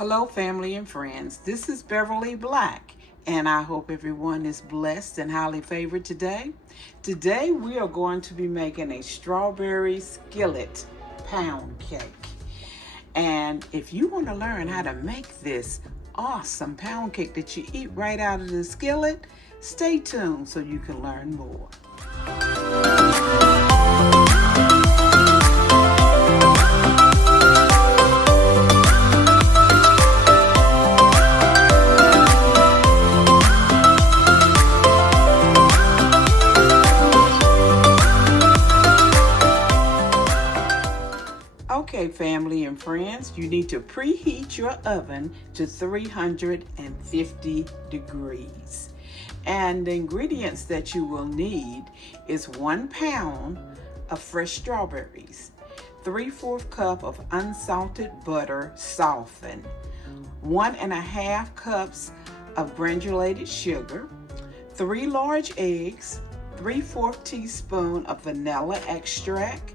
Hello, family and friends. This is Beverly Black, and I hope everyone is blessed and highly favored today. Today, we are going to be making a strawberry skillet pound cake. And if you want to learn how to make this awesome pound cake that you eat right out of the skillet, stay tuned so you can learn more. Okay, family and friends, you need to preheat your oven to 350 degrees. And the ingredients that you will need is 1 pound of fresh strawberries, 3/4 cup of unsalted butter softened, 1.5 cups of granulated sugar, 3 large eggs, 3/4 teaspoon of vanilla extract,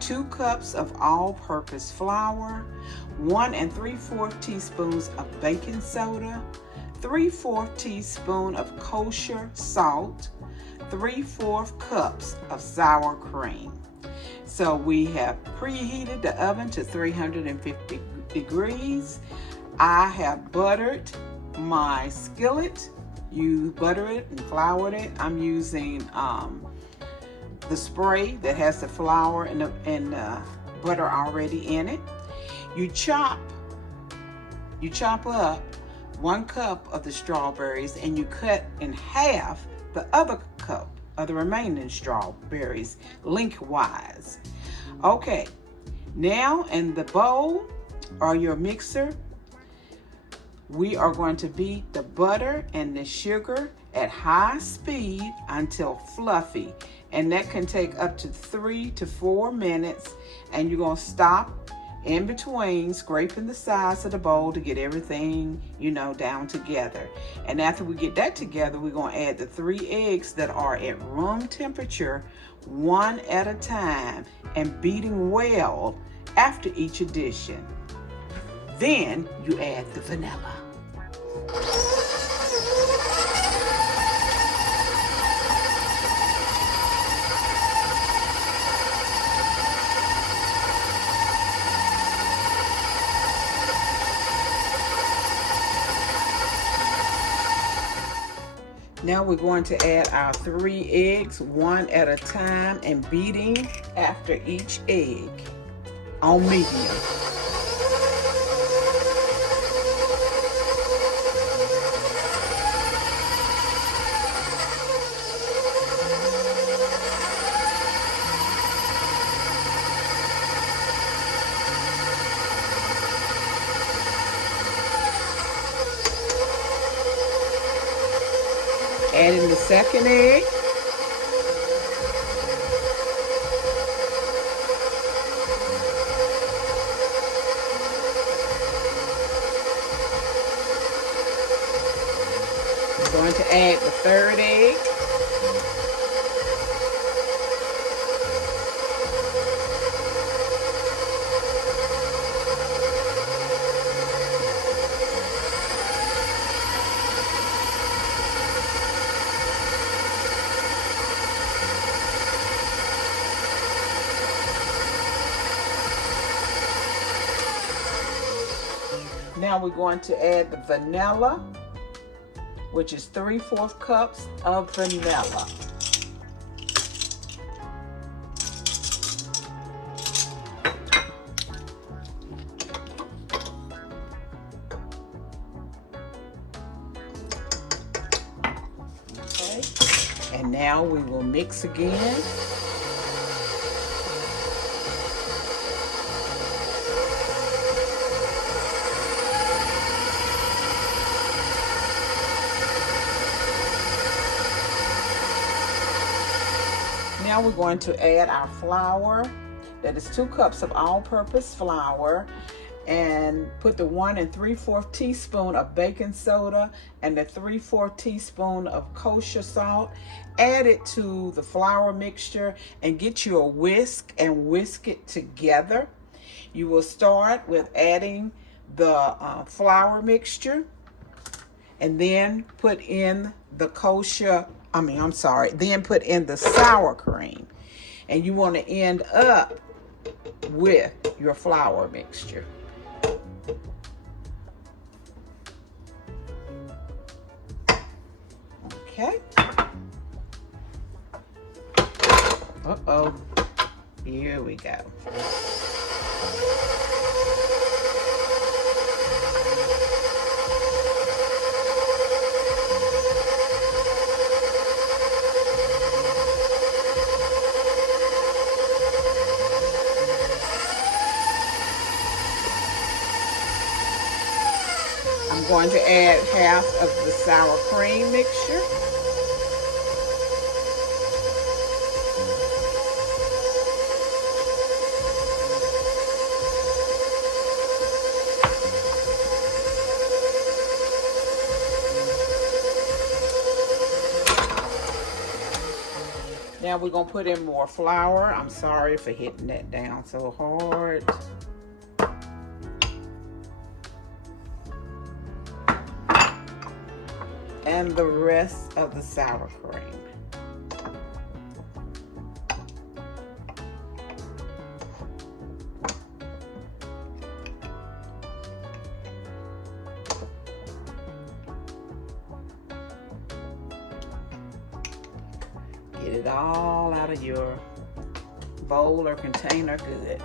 2 cups of all-purpose flour, 1 3/4 teaspoons of baking soda, 3/4 teaspoon of kosher salt, 3/4 cups of sour cream. So we have preheated the oven to 350 degrees. I have buttered my skillet. You butter it and flour it. I'm using the spray that has the flour and the butter already in it. You chop up 1 cup of the strawberries and you cut in half the other cup of the remaining strawberries lengthwise. Okay, now in the bowl or your mixer, we are going to beat the butter and the sugar at high speed until fluffy. And that can take up to 3 to 4 minutes. And you're going to stop in between, scraping the sides of the bowl to get everything, down together. And after we get that together, we're going to add the 3 eggs that are at room temperature, 1 at a time, and beating well after each addition. Then you add the vanilla. Now we're going to add our 3 eggs, 1 at a time, and beating after each egg on medium. Adding the second egg. I'm going to add the third egg. Now we're going to add the vanilla, which is 3/4 cups of vanilla. Okay, and now we will mix again. Now we're going to add our flour. That is 2 cups of all-purpose flour, and put the 1 3/4 teaspoon of baking soda and the 3/4 teaspoon of kosher salt. Add it to the flour mixture and get you a whisk and whisk it together. You will start with adding the flour mixture, and then put in the then put in the sour cream. And you want to end up with your flour mixture. Okay. Uh-oh. Here we go. I'm going to add half of the sour cream mixture. Now we're going to put in more flour. I'm sorry for hitting that down so hard. And the rest of the sour cream. Get it all out of your bowl or container good.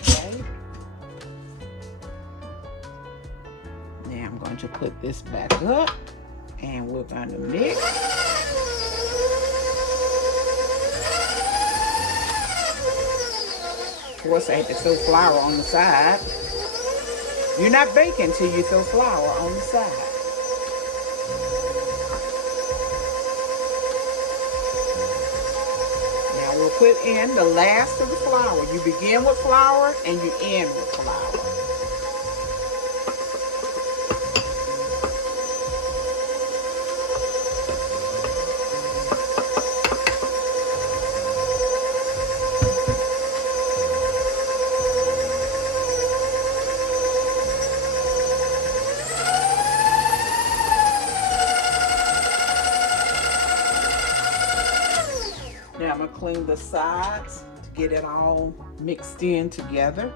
Okay. Now I'm going to put this back up and we're going to mix. Of course, I had to throw flour on the side. You're not baking till you throw flour on the side. Now we'll put in the last of the flour. You begin with flour and you end with flour. Now I'm going to clean the sides to get it all mixed in together.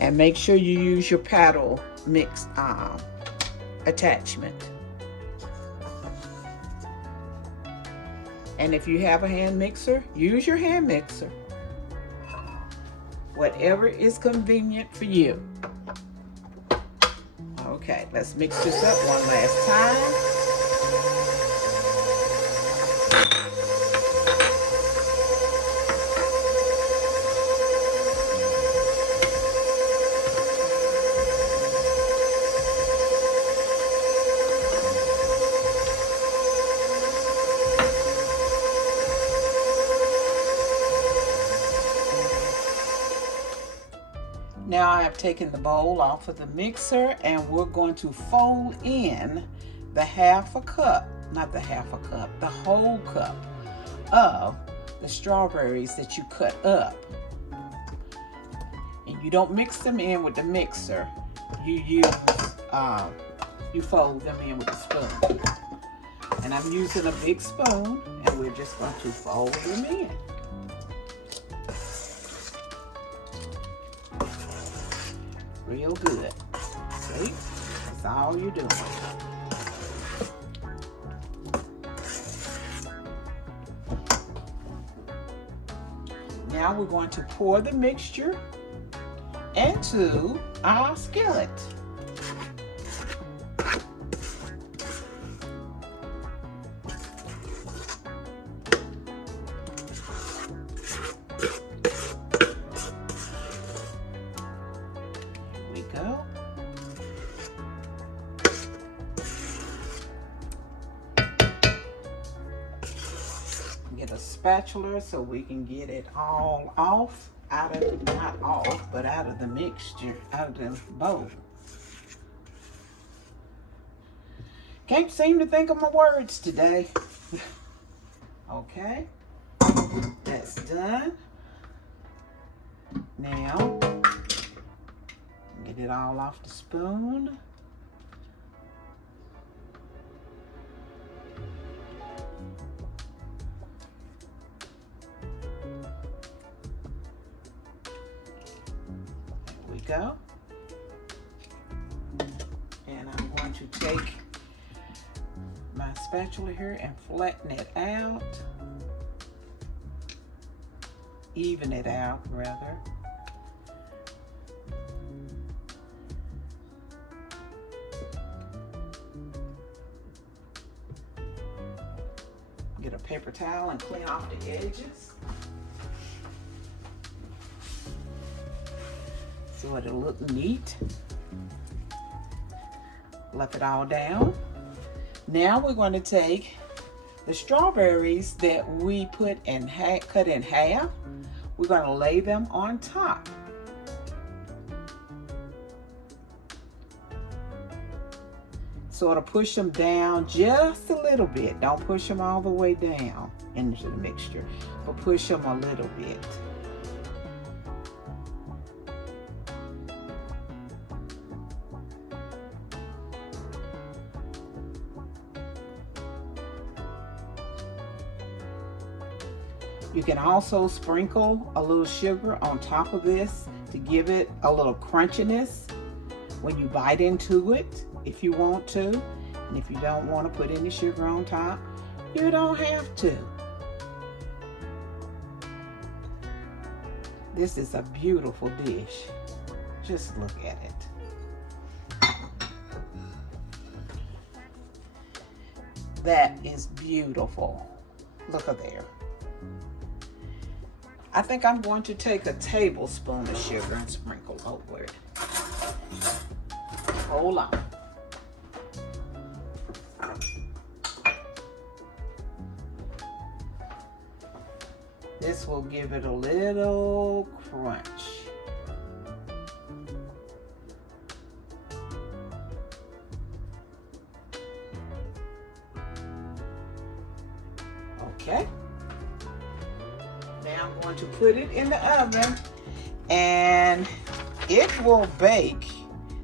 And make sure you use your paddle mix attachment. And if you have a hand mixer, use your hand mixer. Whatever is convenient for you. Okay, let's mix this up one last time. Now I have taken the bowl off of the mixer and we're going to fold in the half a cup, not the half a cup, the whole cup of the strawberries that you cut up. And you don't mix them in with the mixer. You fold them in with a spoon. And I'm using a big spoon and we're just going to fold them in. Real good. See? That's all you're doing. Now we're going to pour the mixture into our skillet. Go. Get a spatula so we can get it all off, not off, but out of the mixture, out of the bowl. Can't seem to think of my words today. Okay, that's done. Now, get it all off the spoon. There we go. And I'm going to take my spatula here and flatten it out. Even it out, rather. Get a paper towel and clean off the edges. So it'll look neat. Fluff it all down. Now we're going to take the strawberries that we put in cut in half. We're going to lay them on top. Sort of push them down just a little bit. Don't push them all the way down into the mixture, but push them a little bit. You can also sprinkle a little sugar on top of this to give it a little crunchiness when you bite into it, if you want to. And if you don't want to put any sugar on top, you don't have to. This is a beautiful dish. Just look at it. That is beautiful. Look at there. I think I'm going to take a tablespoon of sugar and sprinkle over it. Hold on. This will give it a little crunch. Okay. Now I'm going to put it in the oven and it will bake.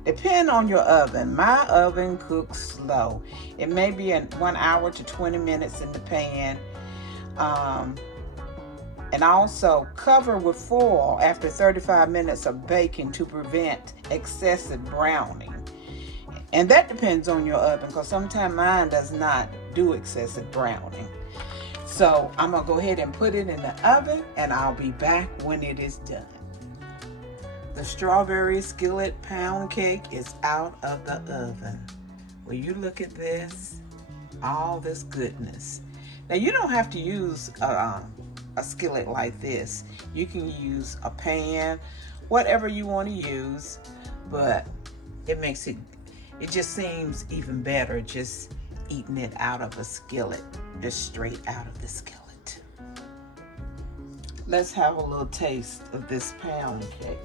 Depend on your oven. My oven cooks slow. It may be 1 hour to 20 minutes in the pan. And also cover with foil after 35 minutes of baking to prevent excessive browning. And that depends on your oven, because sometimes mine does not do excessive browning. So I'm gonna go ahead and put it in the oven and I'll be back when it is done. The strawberry skillet pound cake is out of the oven. Will you look at this? All this goodness. Now you don't have to use a skillet like this. You can use a pan, whatever you want to use, but it makes it just seems even better just eating it out of a skillet, just straight out of the skillet. Let's have a little taste of this pound cake.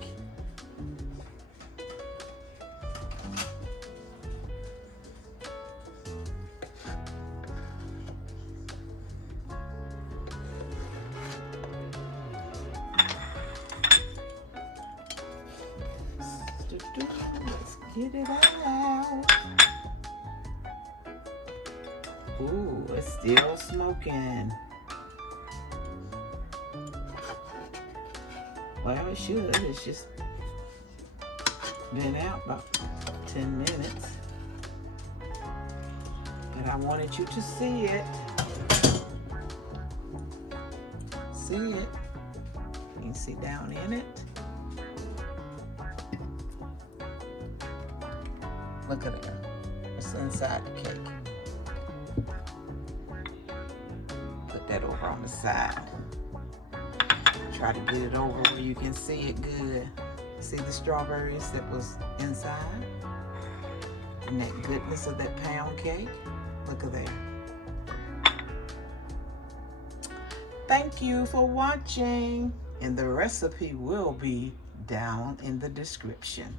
Let's get it out. Ooh, it's still smoking. Well, it should. It's just been out about 10 minutes. But I wanted you to see it. See it. You can see down in it. Look at it. It's inside the cake. Put that over on the side. Try to get it over where you can see it good. See the strawberries that was inside? And that goodness of that pound cake? Look at there. Thank you for watching. And the recipe will be down in the description.